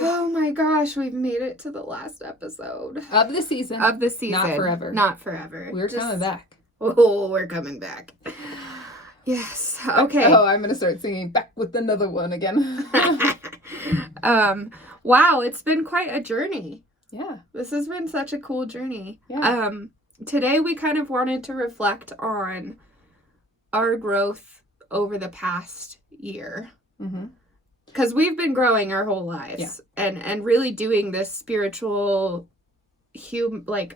Oh my gosh, we've made it to the last episode. Of the season. Not forever. Not forever. We're coming back. Oh, we're coming back. Yes. Okay. Oh, I'm going to start singing back with another one again. Wow, it's been quite a journey. Yeah. This has been such a cool journey. Yeah. Today we kind of wanted to reflect on our growth over the past year. Mm-hmm. Because we've been growing our whole lives. Yeah. And really doing this spiritual,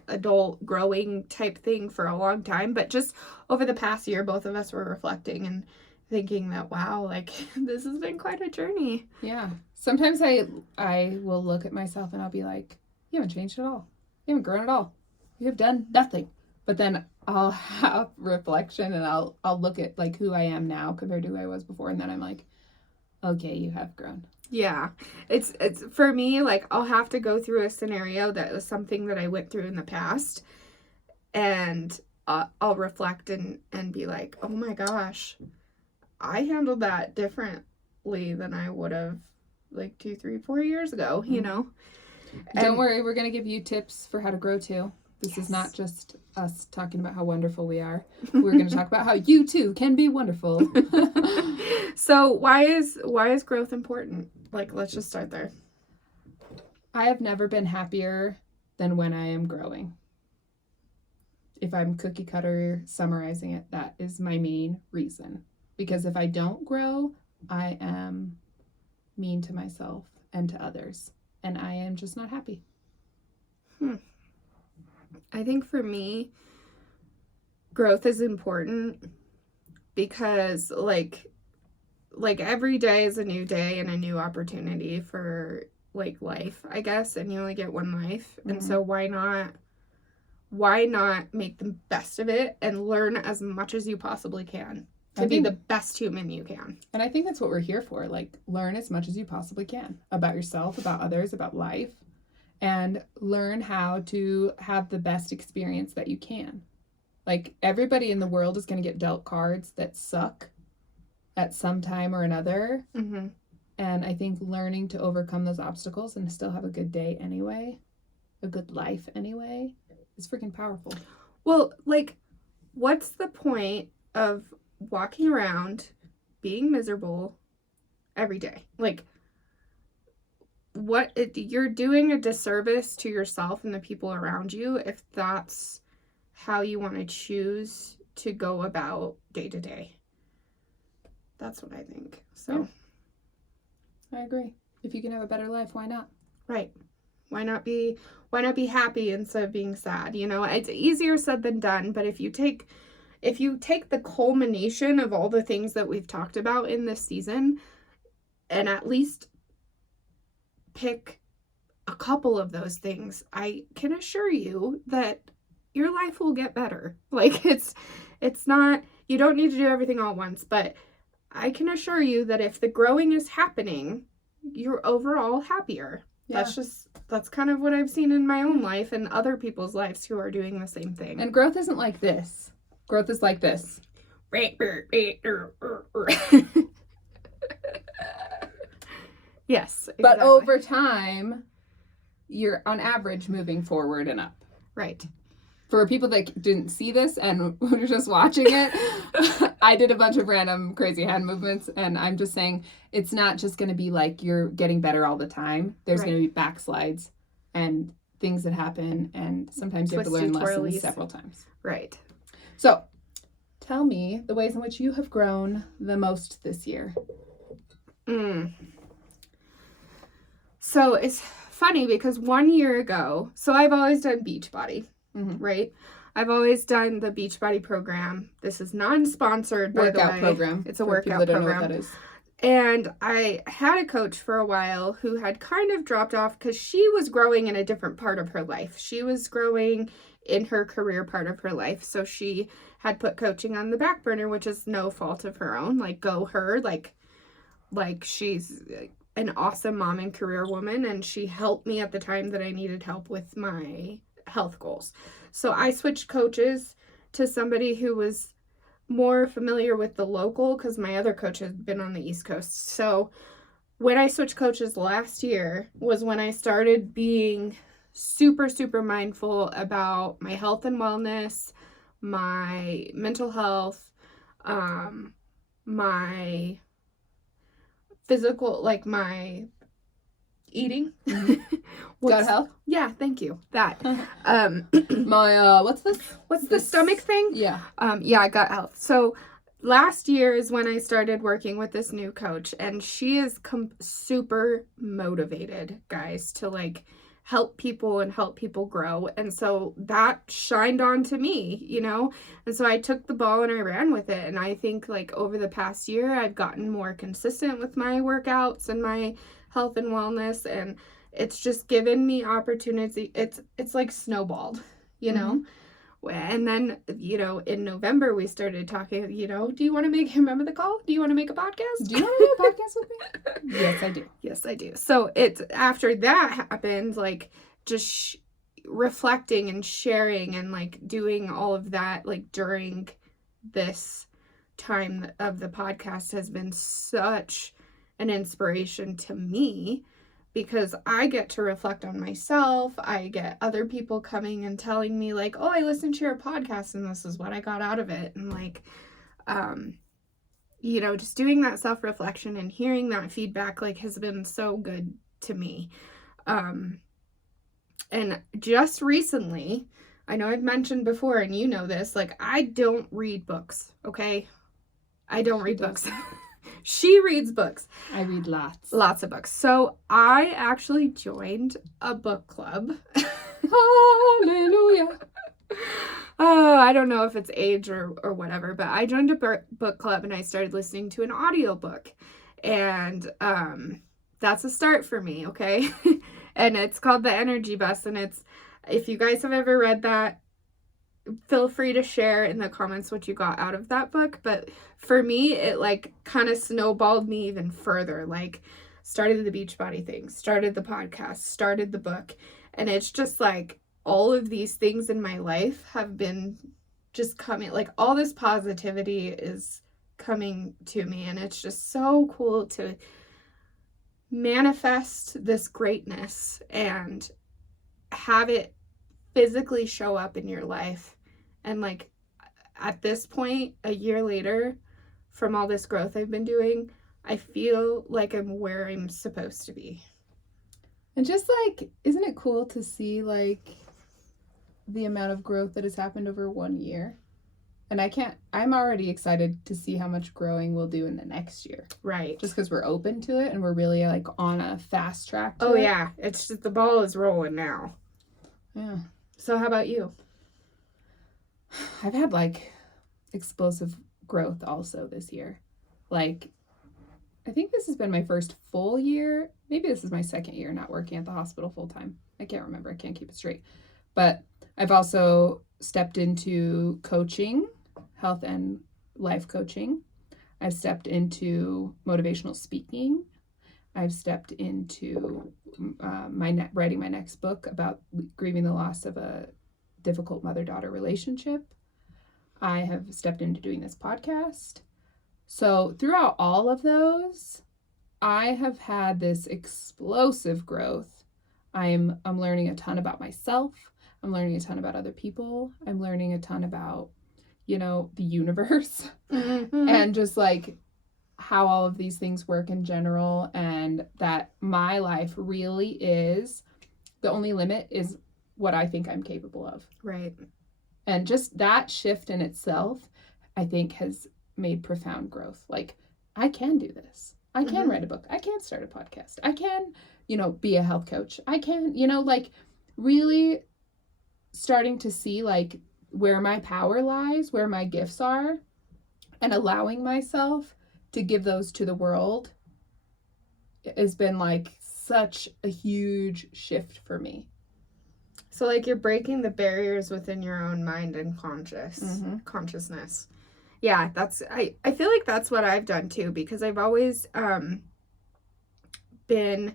adult growing type thing for a long time. But just over the past year, both of us were reflecting and thinking that, wow, like, this has been quite a journey. Yeah. Sometimes I will look at myself and I'll be like, you haven't changed at all. You haven't grown at all. You have done nothing. But then I'll have reflection and I'll look at like who I am now compared to who I was before. And then I'm like, okay, you have grown. Yeah. It's for me, like, I'll have to go through a scenario that was something that I went through in the past. And I'll reflect and be like, oh my gosh, I handled that differently than I would have like 2, 3, 4 years ago, you know? Don't worry, we're going to give you tips for how to grow too. This is not just us talking about how wonderful we are. We're going to talk about how you too can be wonderful. So why is growth important? Like, let's just start there. I have never been happier than when I am growing. If I'm cookie cutter summarizing it, that is my main reason. Because if I don't grow, I am mean to myself and to others. And I am just not happy. I think for me, growth is important because like every day is a new day and a new opportunity for like life, I guess, and you only get one life. Mm-hmm. And so why not make the best of it and learn as much as you possibly can to be the best human you can. And I think that's what we're here for. Like, learn as much as you possibly can about yourself, about others, about life, and learn how to have the best experience that you can. Like, everybody in the world is going to get dealt cards that suck at some time or another. Mm-hmm. And I think learning to overcome those obstacles and still have a good day anyway, a good life anyway, is freaking powerful. Well, like, what's the point of walking around being miserable every day? Like, you're doing a disservice to yourself and the people around you if that's how you want to choose to go about day to day. That's what I think. So yeah. I agree. If you can have a better life, why not? Right. Why not be happy instead of being sad? You know, it's easier said than done, but if you take the culmination of all the things that we've talked about in this season and at least pick a couple of those things, I can assure you that your life will get better. Like, it's not, you don't need to do everything all at once, but I can assure you that if the growing is happening, you're overall happier. Yeah. That's kind of what I've seen in my own life and other people's lives who are doing the same thing. And growth isn't like this. Growth is like this. Yes. Exactly. But over time, you're on average moving forward and up. Right. For people that didn't see this and were just watching it, I did a bunch of random crazy hand movements, and I'm just saying it's not just going to be like you're getting better all the time. There's going to be backslides and things that happen, and sometimes you have to learn lessons several times. Right. So, tell me the ways in which you have grown the most this year. So, it's funny because 1 year ago, so I've always done Beachbody. Mm-hmm. Right? I've always done the Beachbody program. This is non-sponsored, by the way. Workout program. It's a workout program. Know what that is. And I had a coach for a while who had kind of dropped off because she was growing in a different part of her life. She was growing in her career part of her life. So she had put coaching on the back burner, which is no fault of her own. Like, go her. Like she's an awesome mom and career woman. And she helped me at the time that I needed help with my health goals. So I switched coaches to somebody who was more familiar with the local because my other coach had been on the East Coast. So when I switched coaches last year was when I started being super, super mindful about my health and wellness, my mental health, my physical, like my eating. Gut health? Yeah, thank you. That. My, what's this? What's the stomach thing? Yeah. Yeah, gut health. So last year is when I started working with this new coach, and she is super motivated, guys, to like help people and help people grow. And so that shined on to me, you know? And so I took the ball and I ran with it. And I think like over the past year, I've gotten more consistent with my workouts and my health and wellness, and it's just given me opportunity. It's like snowballed, you know? And then, you know, in November, we started talking, you know, do you want to remember the call? Do you want to make a podcast? Do you want to do a podcast with me? Yes, I do. Yes, I do. So it's after that happened, like just reflecting and sharing and like doing all of that, like during this time of the podcast has been such an inspiration to me, because I get to reflect on myself. I get other people coming and telling me like, oh, I listened to your podcast and this is what I got out of it. And like, you know, just doing that self-reflection and hearing that feedback like has been so good to me. And just recently, I know I've mentioned before, and you know this, like I don't read books, okay? I don't read books. She reads books. I read lots. Lots of books. So I actually joined a book club. Hallelujah. Oh, I don't know if it's age or whatever, but I joined a book club and I started listening to an audiobook. And that's a start for me, okay? And it's called The Energy Bus. And it's, if you guys have ever read that, feel free to share in the comments what you got out of that book. But for me, it like kind of snowballed me even further. Like started the Beachbody thing, started the podcast, started the book. And it's just like all of these things in my life have been just coming, like all this positivity is coming to me. And it's just so cool to manifest this greatness and have it physically show up in your life. And like at this point, a year later, from all this growth I've been doing, I feel like I'm where I'm supposed to be. And just like, isn't it cool to see like the amount of growth that has happened over 1 year? And I'm already excited to see how much growing we'll do in the next year. Right. Just because we're open to it and we're really like on a fast track to Oh it. yeah, it's just the ball is rolling now. Yeah. So how about you? I've had like explosive growth also this year. Like, I think this has been my first full year. Maybe this is my second year not working at the hospital full time. I can't remember. I can't keep it straight. But I've also stepped into coaching, health and life coaching. I've stepped into motivational speaking. I've stepped into writing my next book about grieving the loss of a difficult mother-daughter relationship. I have stepped into doing this podcast. So throughout all of those, I have had this explosive growth. I'm learning a ton about myself. I'm learning a ton about other people. I'm learning a ton about, you know, the universe and just like how all of these things work in general, and that my life really is, the only limit is what I think I'm capable of. Right. And just that shift in itself, I think, has made profound growth. Like, I can do this. I can write a book. I can start a podcast. I can, you know, be a health coach. I can, you know, like really starting to see like where my power lies, where my gifts are, and allowing myself to give those to the world has been like such a huge shift for me. So like you're breaking the barriers within your own mind and consciousness. Yeah, that's I feel like that's what I've done too, because I've always been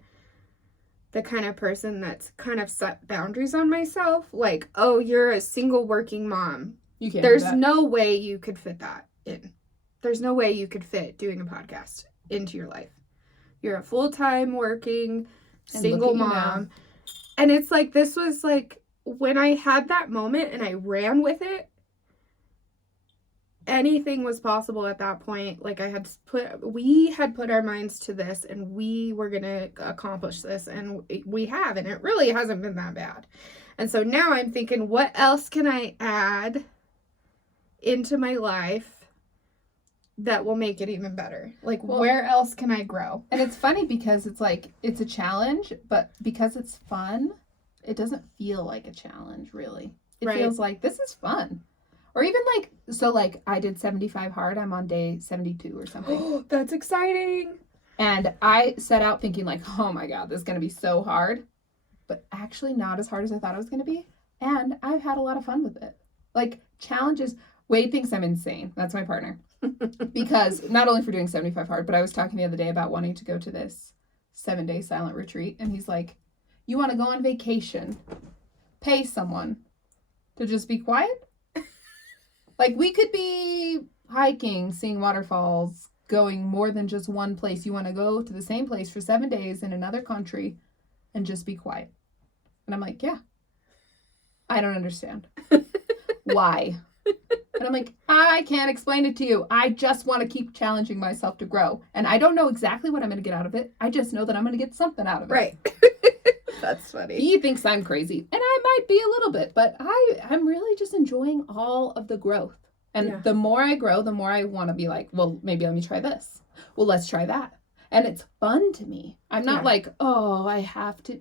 the kind of person that's kind of set boundaries on myself. Like, oh, you're a single working mom. You can't. There's no way you could fit that in. There's no way you could fit doing a podcast into your life. You're a full-time working And single look at you mom. now. And it's like, this was like, when I had that moment and I ran with it, anything was possible at that point. Like, we had put our minds to this, and we were going to accomplish this, and we have, and it really hasn't been that bad. And so now I'm thinking, what else can I add into my life that will make it even better? Like, Well, where else can I grow? And it's funny because it's like, it's a challenge, but because it's fun, it doesn't feel like a challenge, really. It Right. feels like, this is fun. Or even like, so like, I did 75 hard. I'm on day 72 or something. Oh, that's exciting. And I set out thinking like, oh my God, this is going to be so hard. But actually not as hard as I thought it was going to be. And I've had a lot of fun with it. Like, challenges. Wade thinks I'm insane. That's my partner. Because not only for doing 75 hard, but I was talking the other day about wanting to go to this 7-day silent retreat. And he's like, you want to go on vacation, pay someone to just be quiet? Like, we could be hiking, seeing waterfalls, going more than just one place. You want to go to the same place for 7 days in another country and just be quiet. And I'm like, yeah. I don't understand. Why? And I'm like, I can't explain it to you. I just want to keep challenging myself to grow. And I don't know exactly what I'm going to get out of it. I just know that I'm going to get something out of it. Right. That's funny. He thinks I'm crazy. And I might be a little bit. But I'm really just enjoying all of the growth. And Yeah. the more I grow, the more I want to be like, well, maybe let me try this. Well, let's try that. And it's fun to me. I'm not Yeah. like, oh, I have to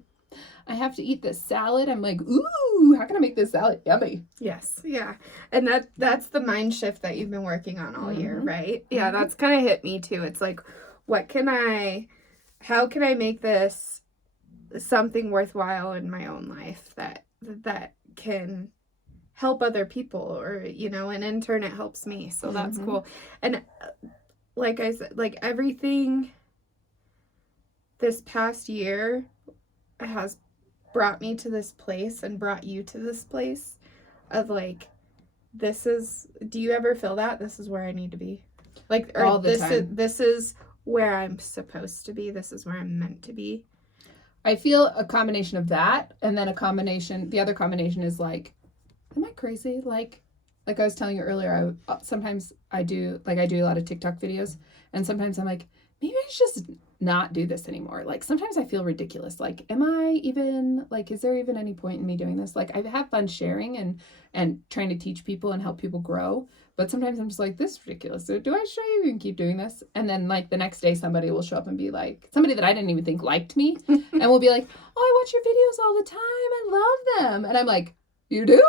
eat this salad. I'm like, ooh, how can I make this salad yummy? Yes. Yeah. And that's the mind shift that you've been working on all year, Mhm. right? Yeah, Mhm. that's kind of hit me too. It's like, how can I make this something worthwhile in my own life that can help other people, or, and in turn it helps me. So that's Mhm. cool. And like I said, like, everything this past year has brought me to this place and brought you to this place of like, do you ever feel that this is where I need to be? Like, or All the time. this is where I'm supposed to be. This is where I'm meant to be. I feel a combination of that, and then the other combination is like, am I crazy? Like I was telling you earlier, sometimes I do a lot of TikTok videos, and sometimes I'm like, maybe I should just not do this anymore. Like, sometimes I feel ridiculous. Like, am I even, like, is there even any point in me doing this? Like, I have fun sharing and trying to teach people and help people grow. But sometimes I'm just like, this is ridiculous. So do I should I even keep doing this? And then, like, the next day somebody will show up and be like, somebody that I didn't even think liked me, and will be like, oh, I watch your videos all the time. I love them. And I'm like, you do?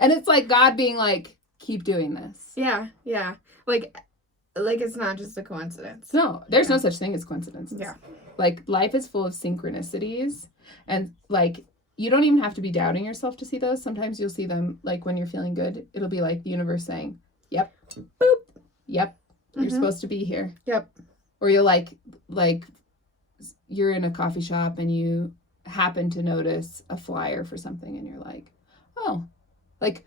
And it's like God being like, keep doing this. Yeah. Like it's not just a coincidence. No, there's Yeah. no such thing as coincidences. Yeah. Like, life is full of synchronicities, and like, you don't even have to be doubting yourself to see those. Sometimes you'll see them, like, when you're feeling good. It'll be like the universe saying, yep, boop, yep, you're Mhm. supposed to be here. Yep. Or you're like you're in a coffee shop and you happen to notice a flyer for something, and you're like, oh, like,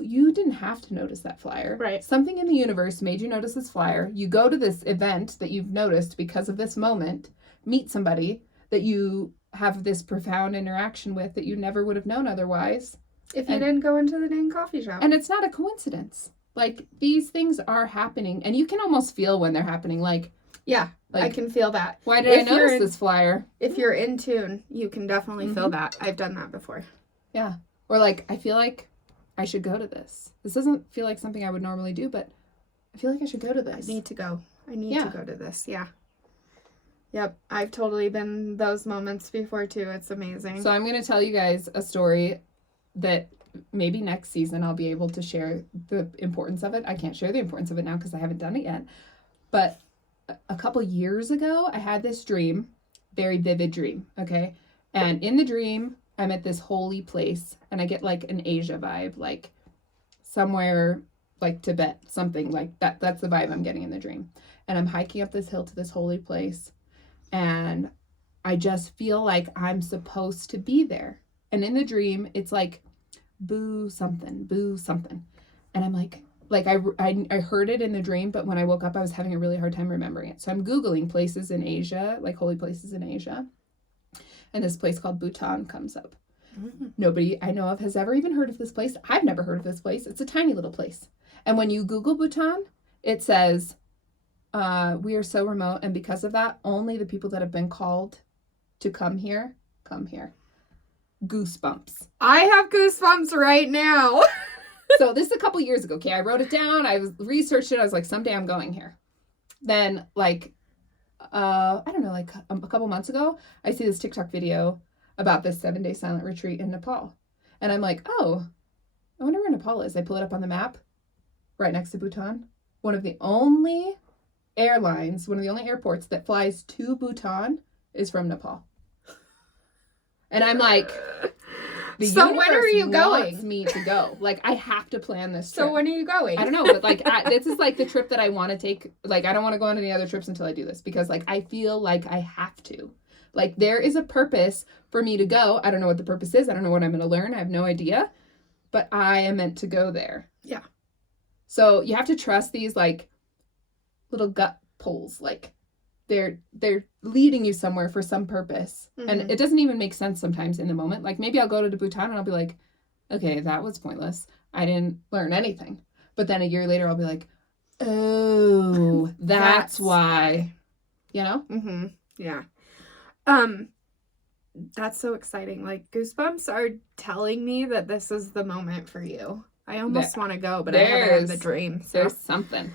you didn't have to notice that flyer. Right. Something in the universe made you notice this flyer. You go to this event that you've noticed because of this moment, meet somebody that you have this profound interaction with that you never would have known otherwise. If you didn't go into the dang coffee shop. And it's not a coincidence. Like, these things are happening, and you can almost feel when they're happening. Like, yeah, like, I can feel that. why did I if you're notice in- this flyer? If you're in tune, you can definitely feel Mhm. that. I've done that before. Yeah. Or like, I feel like I should go to this. This doesn't feel like something I would normally do, but I feel like I should go to I this. need to go. I need Yeah. to go to this. Yeah. Yep. I've totally been those moments before too. It's amazing. So I'm going to tell you guys a story that maybe next season I'll be able to share the importance of it. I can't share the importance of it now because I haven't done it yet. But a couple years ago, I had this dream, very vivid dream, okay? And in the dream, I'm at this holy place, and I get like an Asia vibe, like somewhere like Tibet, something like that. That's the vibe I'm getting in the dream. And I'm hiking up this hill to this holy place, and I just feel like I'm supposed to be there. And in the dream, it's like, boo something. And I'm like, like I heard it in the dream, but when I woke up, I was having a really hard time remembering it. So I'm Googling places in Asia, like holy places in Asia. And this place called Bhutan comes up. Nobody I know of has ever even heard of this place. I've never heard of this place. It's a tiny little place. And when you Google Bhutan, it says, we are so remote. And because of that, only the people that have been called to come here, come here. Goosebumps. I have goosebumps right now. So this is a couple years ago. Okay, I wrote it down. I researched it. I was like, someday I'm going here. Then like, I don't know, like a couple months ago, I see this TikTok video about this 7-day silent retreat in Nepal. And I'm like, oh, I wonder where Nepal is. I pull it up on the map, right next to Bhutan. One of the only airlines, one of the only airports that flies to Bhutan is from Nepal. And I'm like, the So when are universe you wants going? me to go. Like, I have to plan this trip. So when are you going? I don't know, but like this is like the trip that I want to take. Like, I don't want to go on any other trips until I do this because like I feel like I have to. Like, there is a purpose for me to go. I don't know what the purpose is. I don't know what I'm going to learn. I have no idea, but I am meant to go there. Yeah. So you have to trust these like little gut pulls. Like they're leading you somewhere for some purpose. And it doesn't even make sense sometimes in the moment. Like maybe I'll go to Bhutan and I'll be like, okay, that was pointless. I didn't learn anything. But then a year later I'll be like, oh, that's why. You know? Mm-hmm. Yeah. That's so exciting. Like goosebumps are telling me that this is the moment for you. I almost want to go, but I haven't had the dream. So. There's something.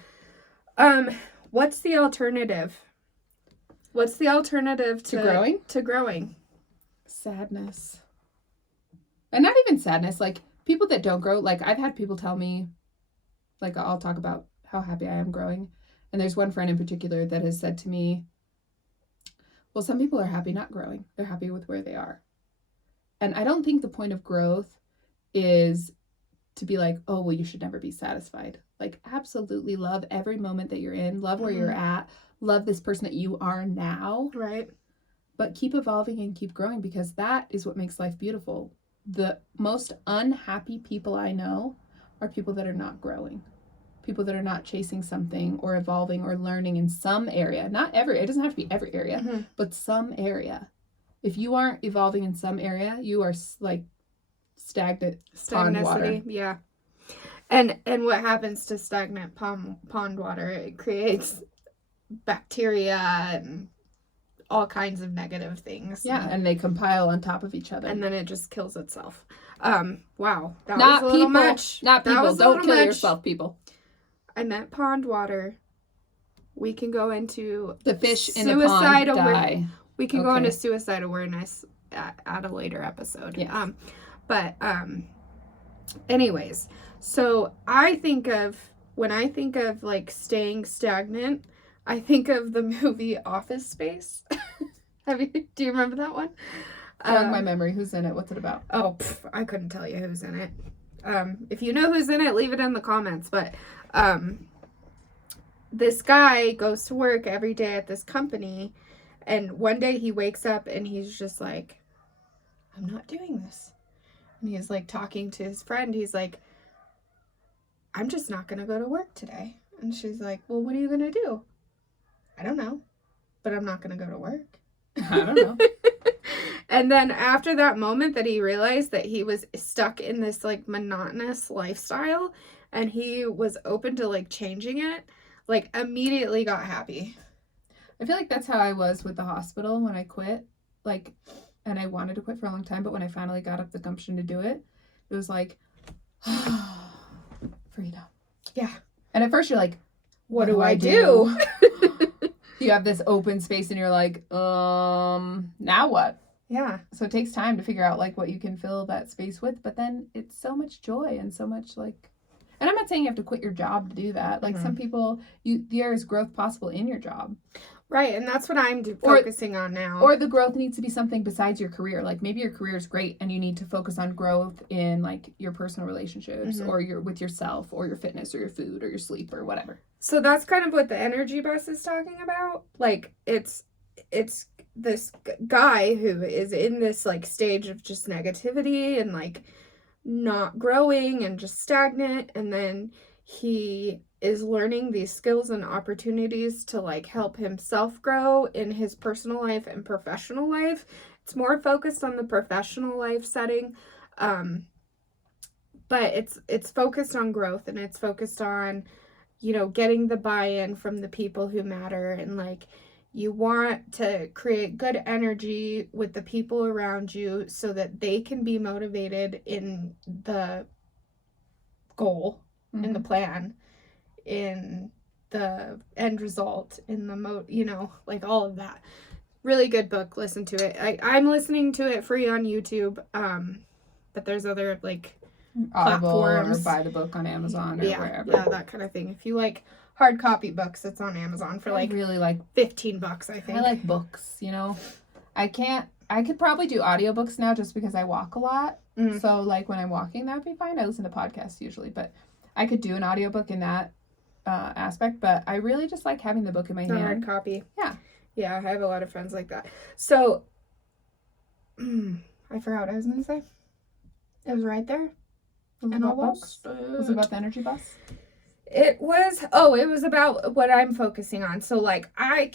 What's the alternative? What's the alternative To growing? To growing. Sadness. And not even sadness. Like people that don't grow, like I've had people tell me, like I'll talk about how happy I am growing. And there's one friend in particular that has said to me, well, some people are happy not growing. They're happy with where they are. And I don't think the point of growth is to be like, oh, well, you should never be satisfied. Like, absolutely love every moment that you're in. Love where you're at. Love this person that you are now. Right. But keep evolving and keep growing because that is what makes life beautiful. The most unhappy people I know are people that are not growing. People that are not chasing something or evolving or learning in some area. Not every, it doesn't have to be every area, but some area. If you aren't evolving in some area, you are like stagnant pond water. Yeah. And what happens to stagnant pond water? It creates bacteria and all kinds of negative things. Yeah, and they compile on top of each other. And then it just kills itself. Wow. That Not was a little people. much. Not That people. was a Don't little kill much. yourself, people. I meant pond water. We can go into The fish in the pond die. We can go Okay. into suicide awareness at a later episode. Yes. Anyways, so when I think of like staying stagnant, I think of the movie Office Space. Do you remember that one? Jog my memory. Who's in it? What's it about? I couldn't tell you who's in it. If you know who's in it, leave it in the comments. But this guy goes to work every day at this company, and one day he wakes up and he's just like, I'm not doing this. And he's like talking to his friend. He's like, I'm just not going to go to work today. And she's like, well, what are you going to do? I don't know, but I'm not going to go to work. I don't know. And then after that moment that he realized that he was stuck in this like monotonous lifestyle and he was open to like changing it, like immediately got happy. I feel like that's how I was with the hospital when I quit. Like, and I wanted to quit for a long time, but when I finally got up the gumption to do it, it was like, freedom. Yeah. And at first you're like, What do I do? You have this open space and you're like, now what? Yeah. So it takes time to figure out like what you can fill that space with, but then it's so much joy and so much like, and I'm not saying you have to quit your job to do that. Like some people, there is growth possible in your job. Right, and that's what I'm focusing on now. Or the growth needs to be something besides your career. Like maybe your career is great and you need to focus on growth in like your personal relationships or with yourself or your fitness or your food or your sleep or whatever. So that's kind of what the energy bus is talking about. Like it's this guy who is in this like stage of just negativity and like not growing and just stagnant, and then he is learning these skills and opportunities to like help himself grow in his personal life and professional life. It's more focused on the professional life setting. But it's focused on growth, and it's focused on, you know, getting the buy-in from the people who matter, and like you want to create good energy with the people around you so that they can be motivated in the goal, in the plan, in the end result, in the you know, like all of that. Really good book. Listen to it. I'm listening to it free on YouTube. But there's other like Audible platforms. Or buy the book on Amazon or wherever. Yeah, that kind of thing. If you like hard copy books, it's on Amazon for like I really like $15, I think. I like books, you know. I could probably do audiobooks now just because I walk a lot. So like when I'm walking, that would be fine. I listen to podcasts usually, but I could do an audiobook in that aspect, but I really just like having the book in my hand. Hard copy. Yeah. Yeah, I have a lot of friends like that. So I forgot what I was going to say. It was right there. Was it about books? Was it about the energy bus? It was about what I'm focusing on. So like I'm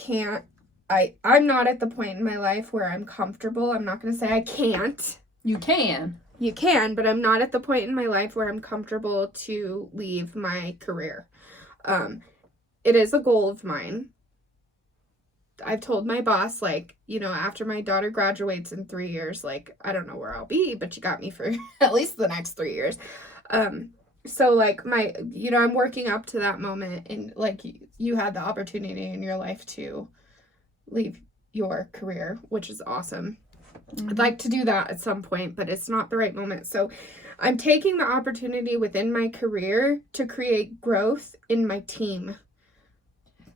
not at the point in my life where I'm comfortable. I'm not going to say I can't. You can. You can, but I'm not at the point in my life where I'm comfortable to leave my career. It is a goal of mine. I've told my boss, like, you know, after my daughter graduates in 3 years, like, I don't know where I'll be, but you got me for at least the next 3 years. So like I'm working up to that moment, and like you had the opportunity in your life to leave your career, which is awesome. I'd like to do that at some point, but it's not the right moment. So I'm taking the opportunity within my career to create growth in my team.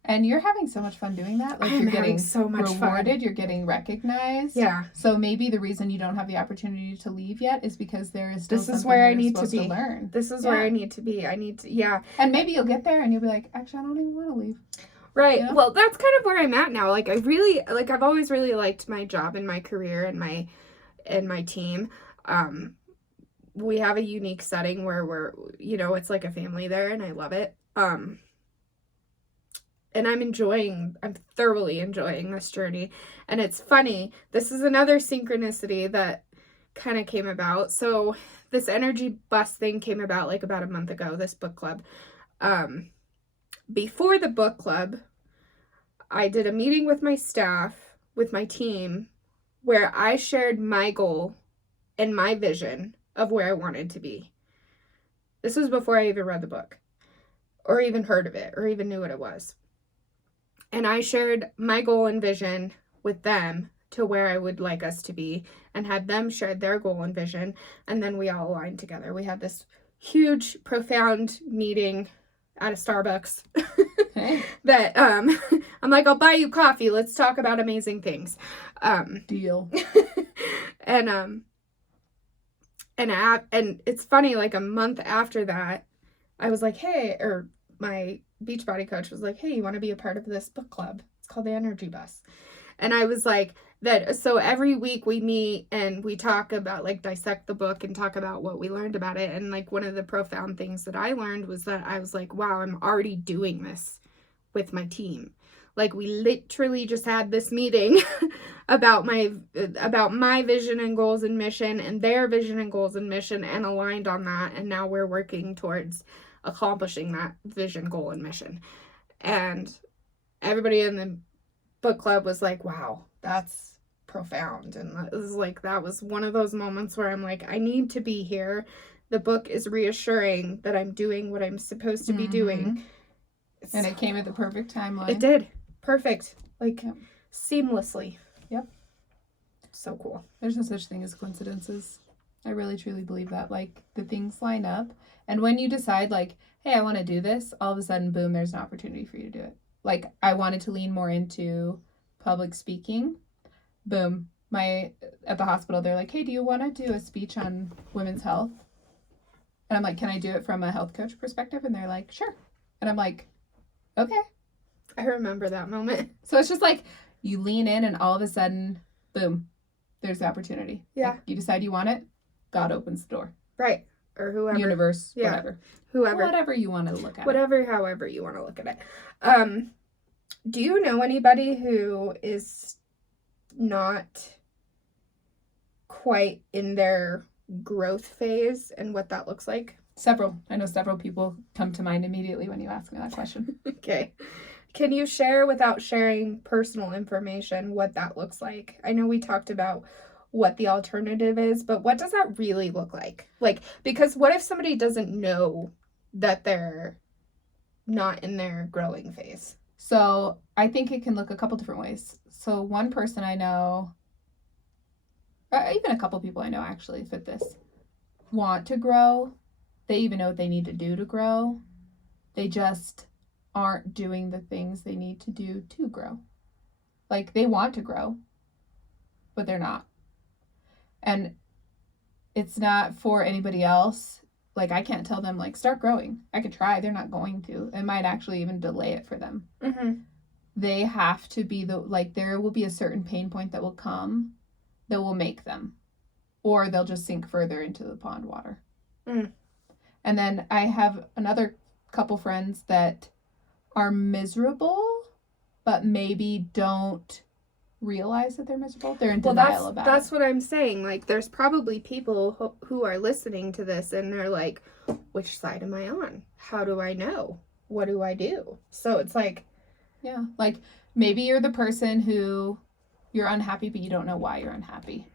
And you're having so much fun doing that. Like I'm you're getting having so much rewarded, fun. You're getting recognized. Yeah. So maybe the reason you don't have the opportunity to leave yet is because there is still This is where I need to be. learn. This is where I need to be. Yeah. And maybe you'll get there and you'll be like, actually, I don't even want to leave. Right. Yeah. Well, that's kind of where I'm at now. Like I've always really liked my job and my career and my team. We have a unique setting where we're, you know, it's like a family there, and I love it. And I'm thoroughly enjoying this journey. And it's funny, this is another synchronicity that kind of came about. So this energy bus thing came about like about a month ago, this book club. Before the book club, I did a meeting with my staff, with my team, where I shared my goal and my vision of where I wanted to be. This was before I even read the book, or even heard of it, or even knew what it was. And I shared my goal and vision with them to where I would like us to be, and had them share their goal and vision, and then we all aligned together. We had this huge, profound meeting at a Starbucks. Hey. That I'm like, I'll buy you coffee. Let's talk about amazing things. Deal. And it's funny, like a month after that, I was like, hey, or my Beachbody coach was like, hey, you want to be a part of this book club? It's called the Energy Bus. And I was like, so every week we meet and we talk about, like, dissect the book and talk about what we learned about it. And like one of the profound things that I learned was that I was like, wow, I'm already doing this with my team. Like, we literally just had this meeting about my vision and goals and mission, and their vision and goals and mission, and aligned on that. And now we're working towards accomplishing that vision, goal, and mission. And everybody in the book club was like, wow, that's profound. And it was like, that was one of those moments where I'm like, I need to be here. The book is reassuring that I'm doing what I'm supposed to be doing. And it came at the perfect timeline. It did. Perfect. Like, Yep. Seamlessly. Yep. So cool. There's no such thing as coincidences. I really, truly believe that. Like, the things line up. And when you decide, like, hey, I want to do this, all of a sudden, boom, there's an opportunity for you to do it. Like, I wanted to lean more into public speaking. Boom. At the hospital, they're like, hey, do you want to do a speech on women's health? And I'm like, can I do it from a health coach perspective? And they're like, sure. And I'm like, okay. I remember that moment. So it's just like you lean in and all of a sudden, boom, there's the opportunity. Yeah. Like, you decide you want it, God opens the door. Right. or whoever. Universe, Yeah. whatever. Whoever. Whatever you want to look at. However you want to look at it. Do you know anybody who is not quite in their growth phase and what that looks like? Several. I know several people come to mind immediately when you ask me that question. Okay. Can you share, without sharing personal information, what that looks like? I know we talked about what the alternative is, but what does that really look like? Like, because what if somebody doesn't know that they're not in their growing phase? So I think it can look a couple different ways. So one person I know, even a couple people I know actually fit this, want to grow. They even know what they need to do to grow. They just aren't doing the things they need to do to grow. Like, they want to grow, but they're not. And it's not for anybody else. Like, I can't tell them, like, start growing. I could try. They're not going to. It might actually even delay it for them. Mm-hmm. They have to be there will be a certain pain point that will come that will make them. Or they'll just sink further into the pond water. Mm. And then I have another couple friends that are miserable, but maybe don't realize that they're miserable. They're in denial about it. That's what I'm saying. Like, there's probably people who are listening to this and they're like, which side am I on? How do I know? What do I do? So it's like, yeah, like maybe you're the person who you're unhappy, but you don't know why you're unhappy.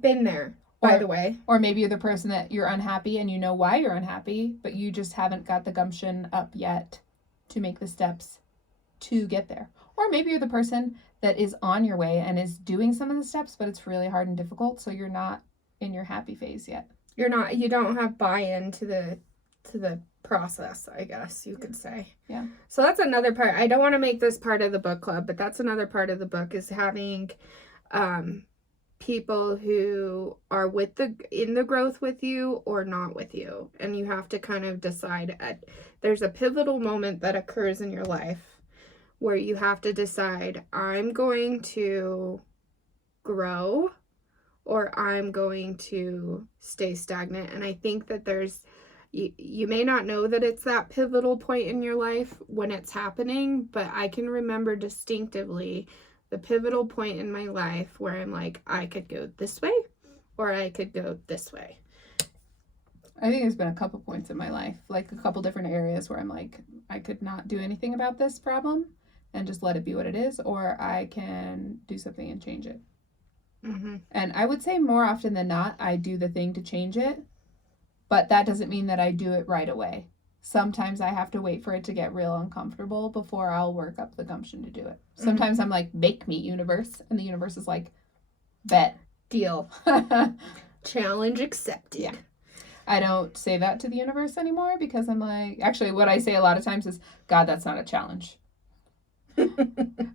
Been there, by the way. Or maybe you're the person that you're unhappy and you know why you're unhappy, but you just haven't got the gumption up yet to make the steps to get there. Or maybe you're the person that is on your way and is doing some of the steps, but it's really hard and difficult, so you're not in your happy phase yet. You don't have buy-in to the process, I guess you could say. Yeah. So that's another part. I don't want to make this part of the book club, but that's another part of the book, is having people who are in the growth with you or not with you. And you have to kind of decide there's a pivotal moment that occurs in your life where you have to decide, I'm going to grow or I'm going to stay stagnant. And I think that you may not know that it's that pivotal point in your life when it's happening, but I can remember distinctively the pivotal point in my life where I'm like, I could go this way or I could go this way. I think there's been a couple points in my life, like a couple different areas where I'm like, I could not do anything about this problem and just let it be what it is, or I can do something and change it. Mm-hmm. And I would say more often than not, I do the thing to change it, but that doesn't mean that I do it right away. Sometimes I have to wait for it to get real uncomfortable before I'll work up the gumption to do it. Sometimes I'm like, make me, universe. And the universe is like, bet. Deal. Challenge accepted. Yeah. I don't say that to the universe anymore because I'm like, actually what I say a lot of times is, God, that's not a challenge.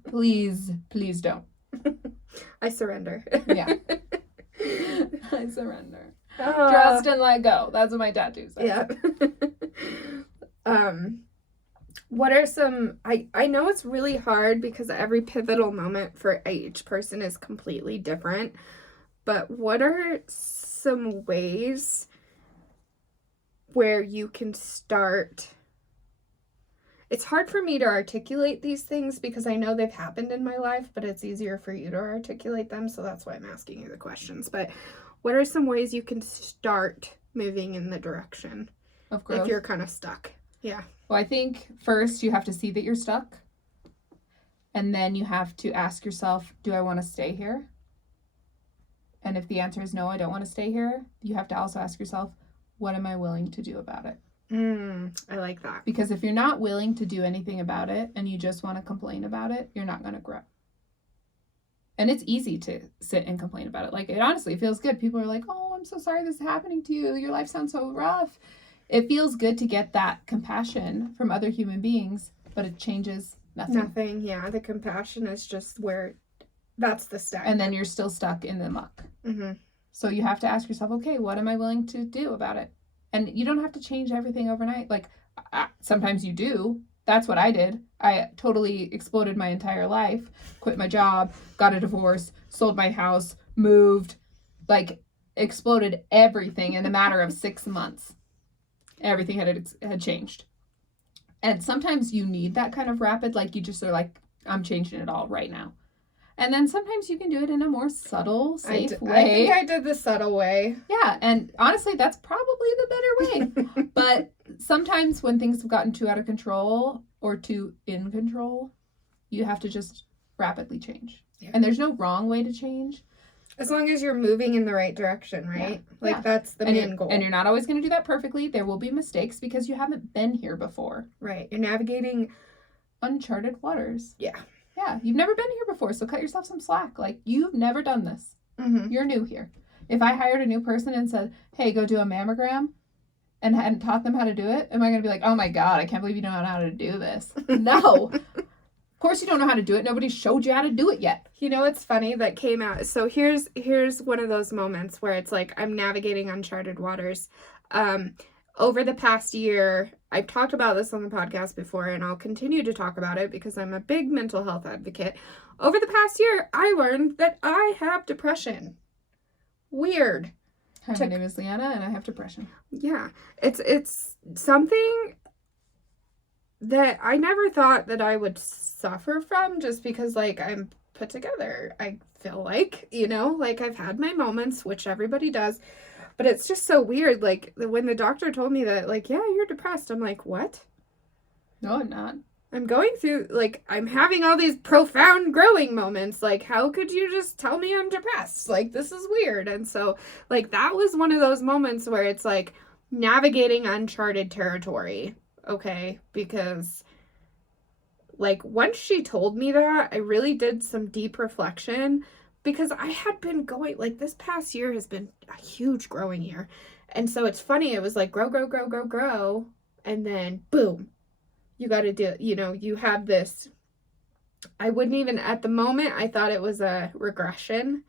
Please don't. I surrender. Yeah. I surrender. Trust and let go. That's what my tattoo says. Yeah. What are some, I know it's really hard because every pivotal moment for each person is completely different, but what are some ways where you can start? It's hard for me to articulate these things because I know they've happened in my life, but it's easier for you to articulate them, so that's why I'm asking you the questions. But what are some ways you can start moving in the direction of growth if you're kind of stuck? Yeah. Well, I think first you have to see that you're stuck. And then you have to ask yourself, do I want to stay here? And if the answer is no, I don't want to stay here, you have to also ask yourself, what am I willing to do about it? I like that. Because if you're not willing to do anything about it and you just want to complain about it, you're not going to grow. And it's easy to sit and complain about it. Like, it honestly feels good. People are like, oh, I'm so sorry this is happening to you. Your life sounds so rough. It feels good to get that compassion from other human beings, but it changes nothing. Nothing, yeah. The compassion is just where, that's the step. And then you're still stuck in the muck. Mm-hmm. So you have to ask yourself, okay, what am I willing to do about it? And you don't have to change everything overnight. Like, sometimes you do. That's what I did. I totally exploded my entire life, quit my job, got a divorce, sold my house, moved. Like, exploded everything in a matter of 6 months. Everything had changed. And sometimes you need that kind of rapid, like you just are like, I'm changing it all right now. And then sometimes you can do it in a more subtle, safe way. I think I did the subtle way. Yeah, and honestly, that's probably the better way. But sometimes when things have gotten too out of control or too in control, you have to just rapidly change. Yeah. And there's no wrong way to change. As long as you're moving in the right direction, right? That's the main goal. And you're not always going to do that perfectly. There will be mistakes because you haven't been here before. Right. You're navigating uncharted waters. Yeah. Yeah, you've never been here before, so cut yourself some slack. Like, you've never done this. Mm-hmm. You're new here. If I hired a new person and said, hey, go do a mammogram, and hadn't taught them how to do it, am I going to be like, oh my God, I can't believe you don't know how to do this? No. Of course you don't know how to do it. Nobody showed you how to do it yet. You know what's funny that came out? So here's one of those moments where it's like I'm navigating uncharted waters. Over the past year, I've talked about this on the podcast before, and I'll continue to talk about it because I'm a big mental health advocate. Over the past year, I learned that I have depression. Weird. Hi, my name is Leanna, and I have depression. Yeah. It's something that I never thought that I would suffer from just because, like, I'm put together. I feel like, like I've had my moments, which everybody does. But it's just so weird, like, when the doctor told me that, like, yeah, you're depressed, I'm like, what? No, I'm not. I'm going through, like, I'm having all these profound growing moments. Like, how could you just tell me I'm depressed? Like, this is weird. And so, like, that was one of those moments where it's, like, navigating uncharted territory, okay? Because, like, once she told me that, I really did some deep reflection. Because I had been going, like, this past year has been a huge growing year. And so it's funny, it was like grow. And then, boom, you got to do, you have this. I wouldn't even, at the moment, I thought it was a regression.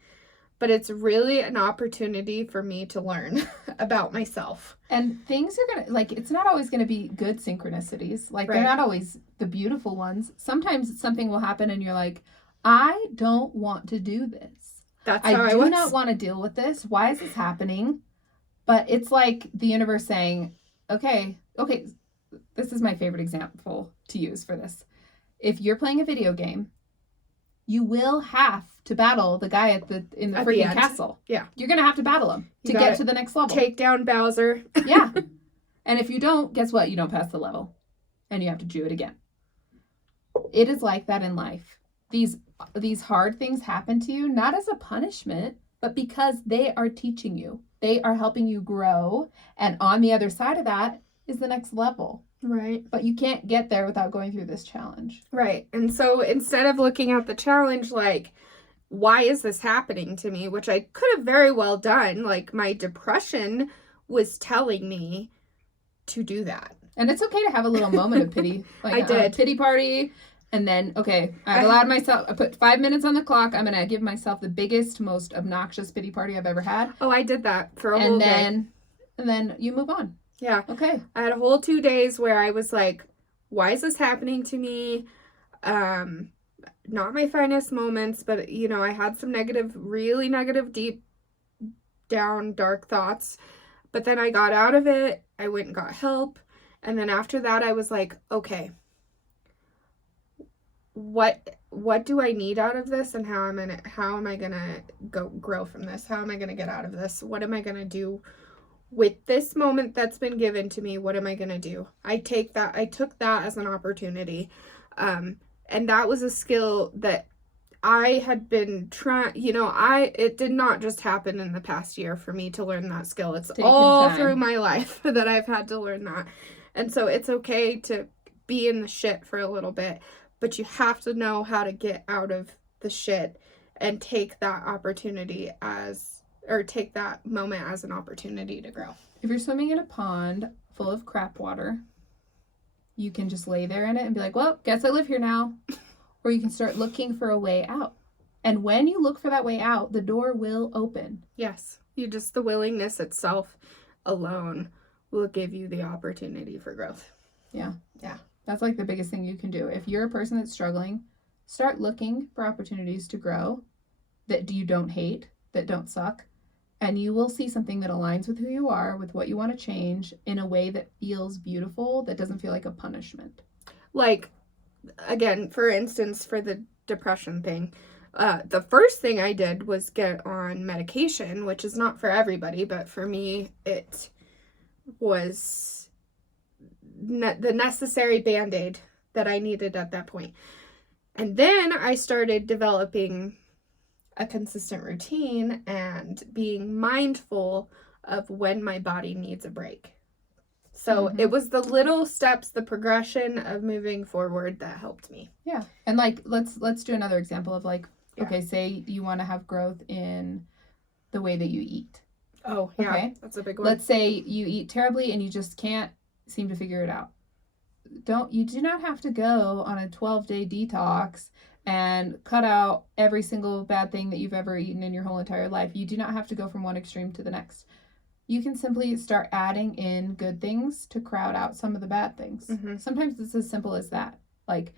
But it's really an opportunity for me to learn about myself. And things are going to, like, it's not always going to be good synchronicities. Like, Right. They're not always the beautiful ones. Sometimes something will happen and you're like, I don't want to do this. That's how I do not want to deal with this. Why is this happening? But it's like the universe saying, okay, this is my favorite example to use for this. If you're playing a video game, you will have to battle the guy in the freaking castle. Yeah. You're going to have to battle him to get to the next level. Take down Bowser. Yeah. And if you don't, guess what? You don't pass the level. And you have to do it again. It is like that in life. These hard things happen to you, not as a punishment, but because they are teaching you. They are helping you grow. And on the other side of that is the next level. Right. But you can't get there without going through this challenge. Right. And so instead of looking at the challenge like, why is this happening to me? Which I could have very well done. Like, my depression was telling me to do that. And it's okay to have a little moment of pity. Like I did. A pity party. And then, okay, I've allowed myself, I put 5 minutes on the clock. I'm going to give myself the biggest, most obnoxious pity party I've ever had. Oh, I did that for a whole day. And then you move on. Yeah. Okay. I had a whole 2 days where I was like, why is this happening to me? Not my finest moments, but, I had some really negative, deep down, dark thoughts. But then I got out of it. I went and got help. And then after that, I was like, okay, what do I need out of this, and how am I gonna grow from this? How am I gonna get out of this? What am I gonna do with this moment that's been given to me? What am I gonna do? I took that as an opportunity, and that was a skill that I had been trying. It did not just happen in the past year for me to learn that skill. It's all through my life that I've had to learn that, and so it's okay to be in the shit for a little bit. But you have to know how to get out of the shit and take that take that moment as an opportunity to grow. If you're swimming in a pond full of crap water, you can just lay there in it and be like, well, guess I live here now. Or you can start looking for a way out. And when you look for that way out, the door will open. Yes. The willingness itself alone will give you the opportunity for growth. Yeah. Yeah. That's like the biggest thing you can do. If you're a person that's struggling, start looking for opportunities to grow that you don't hate, that don't suck, and you will see something that aligns with who you are, with what you want to change in a way that feels beautiful, that doesn't feel like a punishment. Like, again, for instance, for the depression thing, the first thing I did was get on medication, which is not for everybody, but for me, it was the necessary Band-Aid that I needed at that point. And then I started developing a consistent routine and being mindful of when my body needs a break. So it was the little steps, the progression of moving forward that helped me. Yeah. And like, let's do another example of like, Yeah. okay, say you want to have growth in the way that you eat. Oh, yeah. Okay. That's a big one. Let's say you eat terribly and you just can't seem to figure it out. You do not have to go on a 12-day detox and cut out every single bad thing that you've ever eaten in your whole entire life. You do not have to go from one extreme to the next. You can simply start adding in good things to crowd out some of the bad things. Mm-hmm. Sometimes it's as simple as that. Like,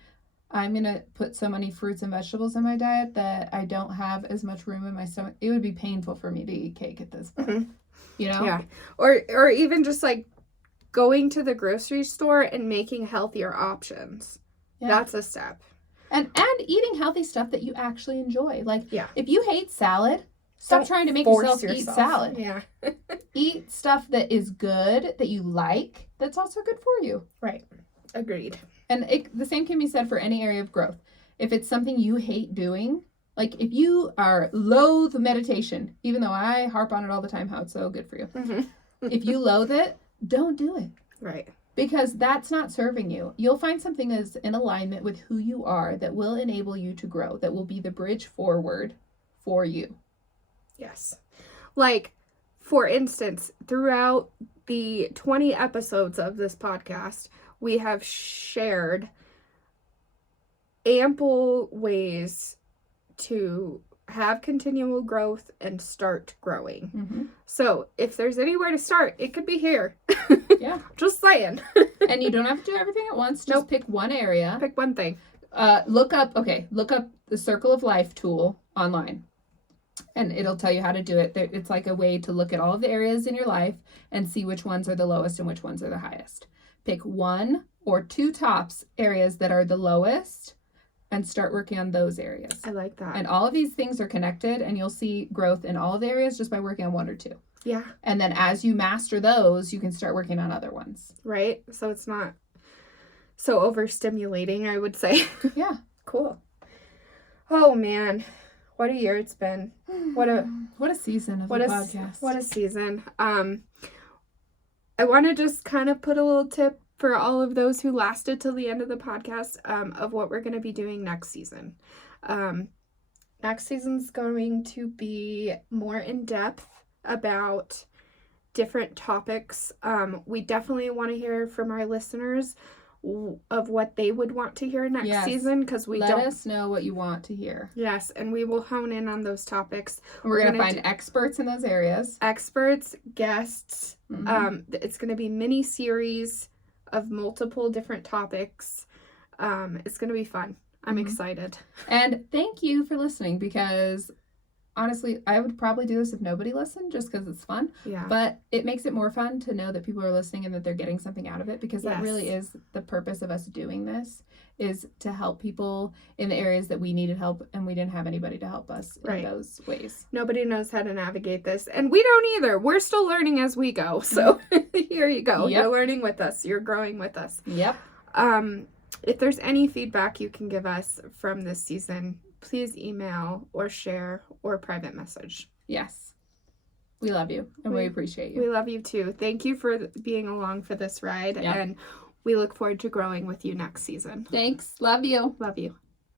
I'm going to put so many fruits and vegetables in my diet that I don't have as much room in my stomach. It would be painful for me to eat cake at this point. Mm-hmm. You know? Yeah. Or even just like going to the grocery store and making healthier options. Yeah. That's a step. And eating healthy stuff that you actually enjoy. Like, Yeah. if you hate salad, stop Don't trying to make force yourself eat salad. Yeah. Eat stuff that is good, that you like, that's also good for you. Right. Agreed. And the same can be said for any area of growth. If it's something you hate doing, like if you are loathe meditation, even though I harp on it all the time, how it's so good for you. Mm-hmm. If you loathe it, don't do it. Right. Because that's not serving you. You'll find something that's in alignment with who you are that will enable you to grow, that will be the bridge forward for you. Yes. Like, for instance, throughout the 20 episodes of this podcast, we have shared ample ways to have continual growth and start growing. Mm-hmm. So if there's anywhere to start, it could be here. Yeah. Just saying. And you don't have to do everything at once. Just Nope. pick one area. Pick one thing. Look up the Circle of Life tool online. And it'll tell you how to do it. It's like a way to look at all of the areas in your life and see which ones are the lowest and which ones are the highest. Pick one or two tops areas that are the lowest and start working on those areas. I like that. And all of these things are connected, and you'll see growth in all of the areas just by working on one or two. Yeah. And then as you master those, you can start working on other ones. Right? So it's not so overstimulating, I would say. Yeah. Cool. Oh, man. What a year it's been. What a season of what the a podcast. what a season. I want to just kind of put a little tip for all of those who lasted till the end of the podcast of what we're going to be doing next season. Next season's going to be more in depth about different topics. We definitely want to hear from our listeners of what they would want to hear next season, because we let don't. us know what you want to hear. Yes, and we will hone in on those topics. And we're gonna find experts in those areas. Experts, guests. Mm-hmm. It's gonna be mini series of multiple different topics. It's gonna be fun. I'm excited. And thank you for listening, because honestly, I would probably do this if nobody listened, just because it's fun. Yeah. But it makes it more fun to know that people are listening and that they're getting something out of it, because that really is the purpose of us doing this, is to help people in the areas that we needed help and we didn't have anybody to help us in those ways. Nobody knows how to navigate this, and we don't either. We're still learning as we go. So here you go. Yep. You're learning with us. You're growing with us. Yep. If there's any feedback you can give us from this season, please email or share or private message. Yes. We love you and we appreciate you. We love you too. Thank you for being along for this ride, and we look forward to growing with you next season. Thanks. Love you. Love you.